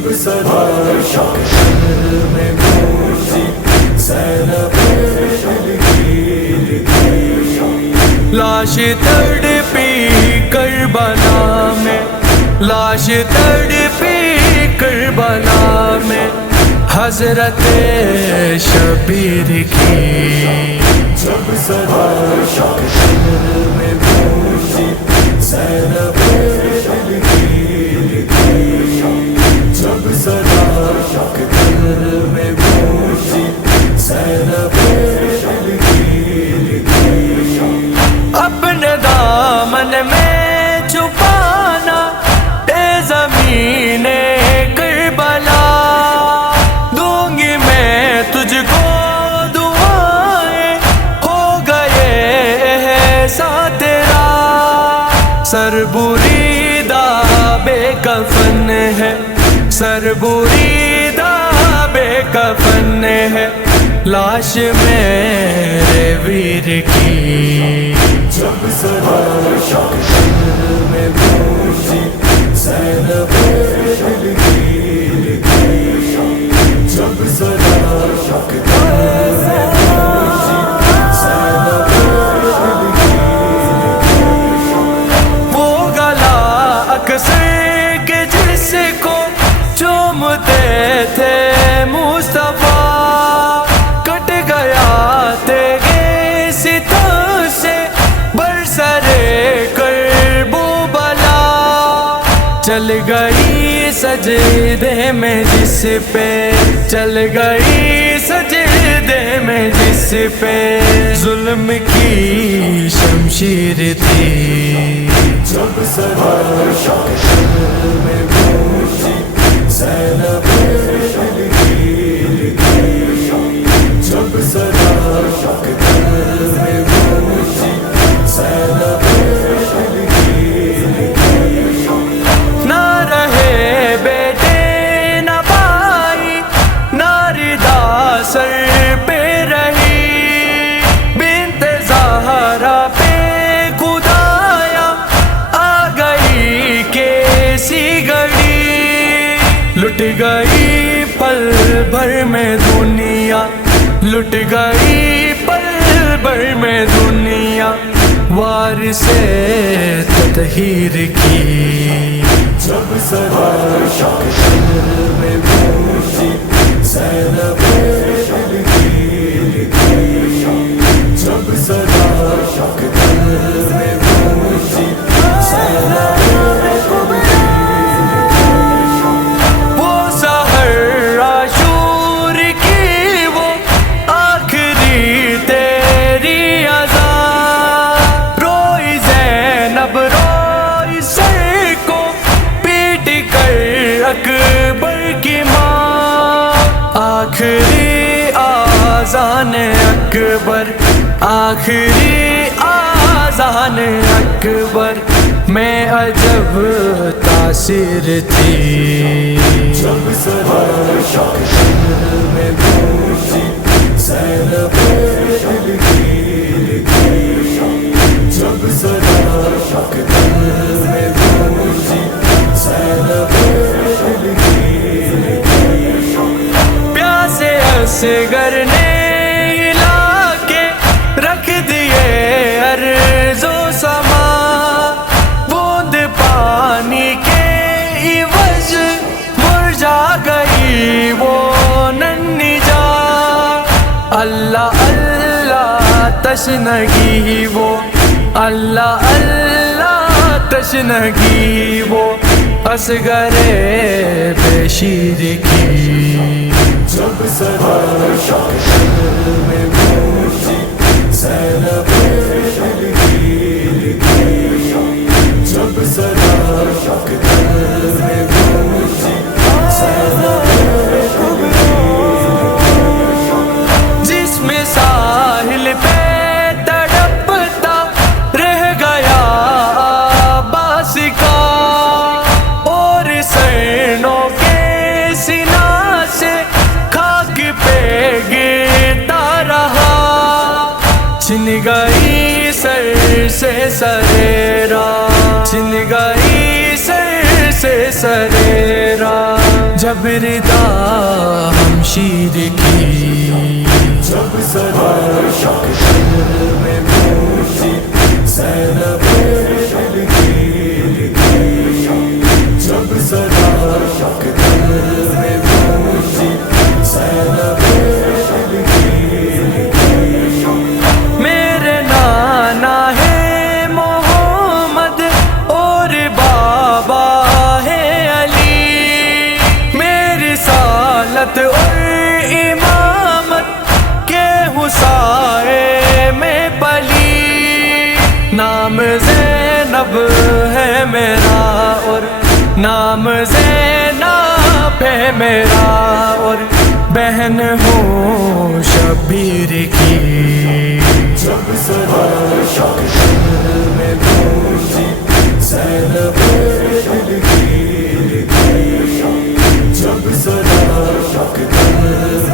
جب صدا شہر میں گونجی زینب لاش تڑپی کربلا میں، لاش تڑپی کربلا میں حضرت شبیر کی، جب صدا شہر میں گونجی زینب کی، جب صدا شہر میں گونجی زینب اپنے دامن میں چھپانا اے زمین کربلا، دوں گی میں تجھ کو دعائیں، ہو گئے احسان تیرا، سر بریدہ بے کفن ہے، سر بریدہ بے کفن ہے لاش میرے ویر کی، جب صدا شہر میں گونجی زینب کی، جب صدا شہر میں گونجی زینب کی، وہ گلا اکثر کے جس کو چومتے تھے مصطفیٰ، کٹ گیا تیرے ستم سے برسرے کرب و بلا، چل گئی سجدے میں جس پہ، چل گئی سجدے میں جس پہ ظلم کی شمشیر تھی، جب صدا شہر میں گونجی زینب کی، جب صدا شہر میں گونجی زینب کی، نہ رہے بیٹے نہ بھائی، نہ ردا سر پہ رہی، بنت زہرا پہ خدایا آ گئی کیسی گھڑی، لٹ گئی پل بھر میں دنیا، لٹ گئی پل بھر میں دنیا وارث تطہیر کی، جب صدا شہر میں گونجی زینب کی، جب صدا شہر میں گونجی زینب اکبر کی ماں، آخری آذان اکبر، آخری آذان اکبر میں عجب تاثیر تھی، جب صدا شہر میں گونجی زینب کی، جب صدا شہر میں گونجی زینب پیاسے اصغر نے ہلا کے رکھ دیے ارض و سما، بوند پانی کے عوض مرجھا گئی وہ ننھی جان، اللہ اللہ تشنگی وہ، اللہ اللہ تشنگی وہ اصغر بے شیر کی، جب صدا شہر میں گونجی زینب کی، جب صدا شہر میں گونجی زینب کی، جس میں ساحل پہ تڑپتا رہ گیا عباس کا، سینوں کے سینہ سے خاک پہ گرتا رہا، چھن گئی سر سے سریرا، چھن گئی سر سے سریرا، جب ردا ہمشیر کی، جب ذرا شوق دل میں گونجی زینب دل کی، جب ذرا شوق دل میں گونجی زینب دل کی، میرے نانا ہے محمد اور بابا ہے علی، میری رسالت اور امامت کے حسائے میں پلی، نام زینب ہے میرا اور نام زینب ہے میرا، اور بہن ہوں شبیر کی، جب ذرا شوق دل میں گونجی زینب دل کی، جب ذرا شوق دل